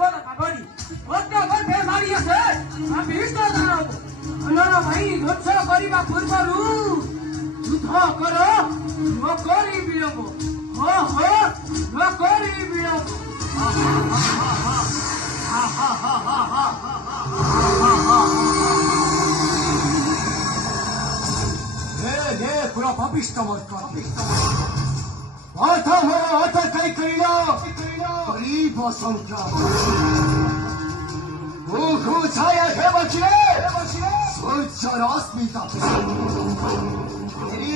বলো বাবরি ওটা গঠে মারি আছে আমি বিষ্ট জানো অনর ভাই ধ্বংস করিবা পূର୍ବরু যুদ্ধ কর নকরি বিলম্ব হো হো নকরি বিলম্ব পুরা পাপিষ্ট মর্কা প্রথম অতর্কাই করিল গরিব সংখ্যা মুখু ছায়া হে বসিলে সূর্যর অস্মিতা ফেরি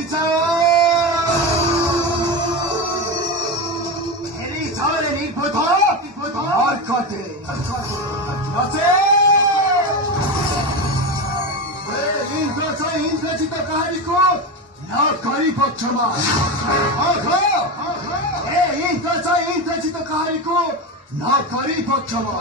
যাওয়ারে নির্বোধ মর্কটে ইন্দ্রজিত কাহারিକୁ न करी पक्षमा इन्द्रजित काहारीको न करी पक्षमा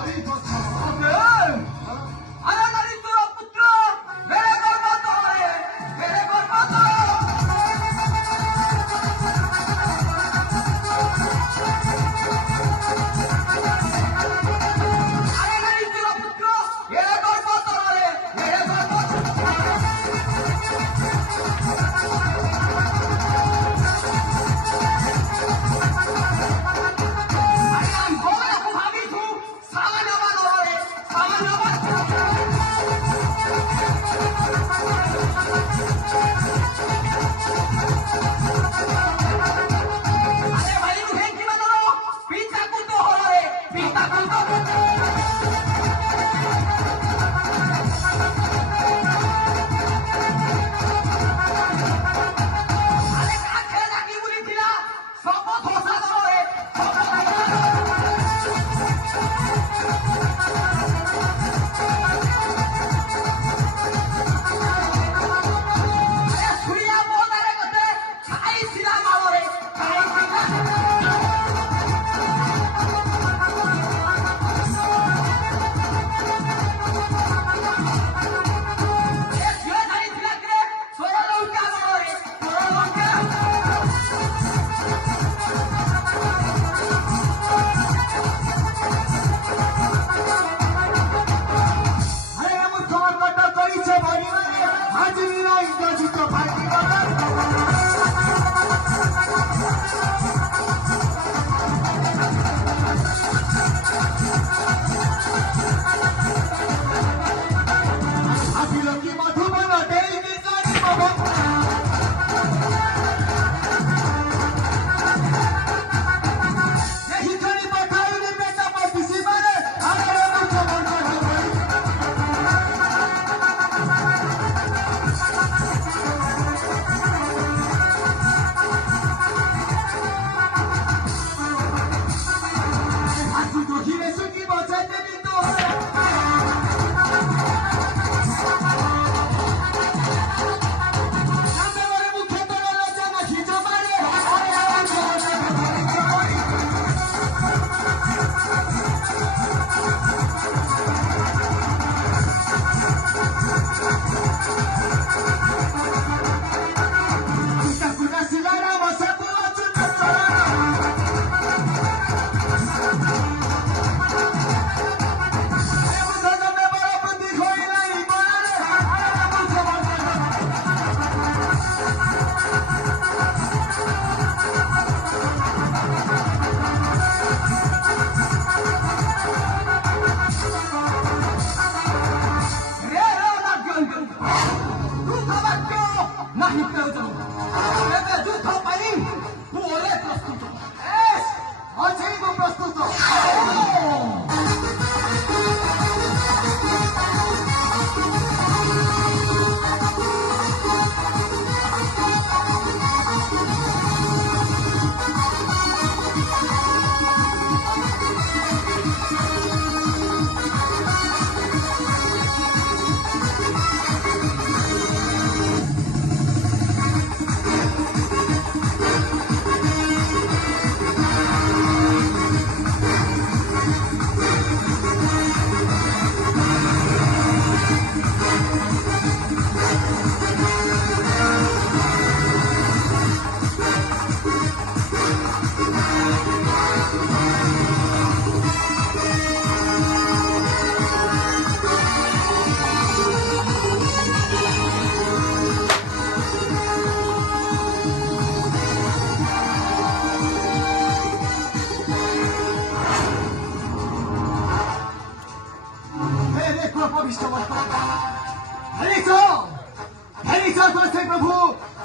से प्रभु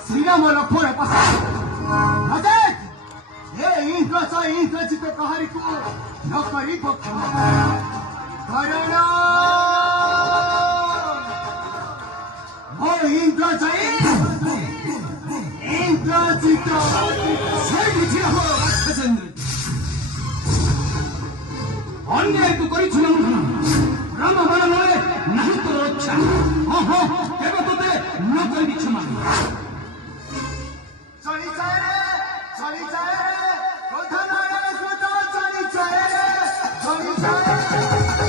श्री राम लक्ष्मण हे इंद्रजित कहारी को न करी पक्षमा करण इंद्रजित अन्याय तो करिछु राम बाण नहीं तो रक्षा केवे तोते न करिबि क्षमा चली जाए क्रोधनाय सुत चली जाए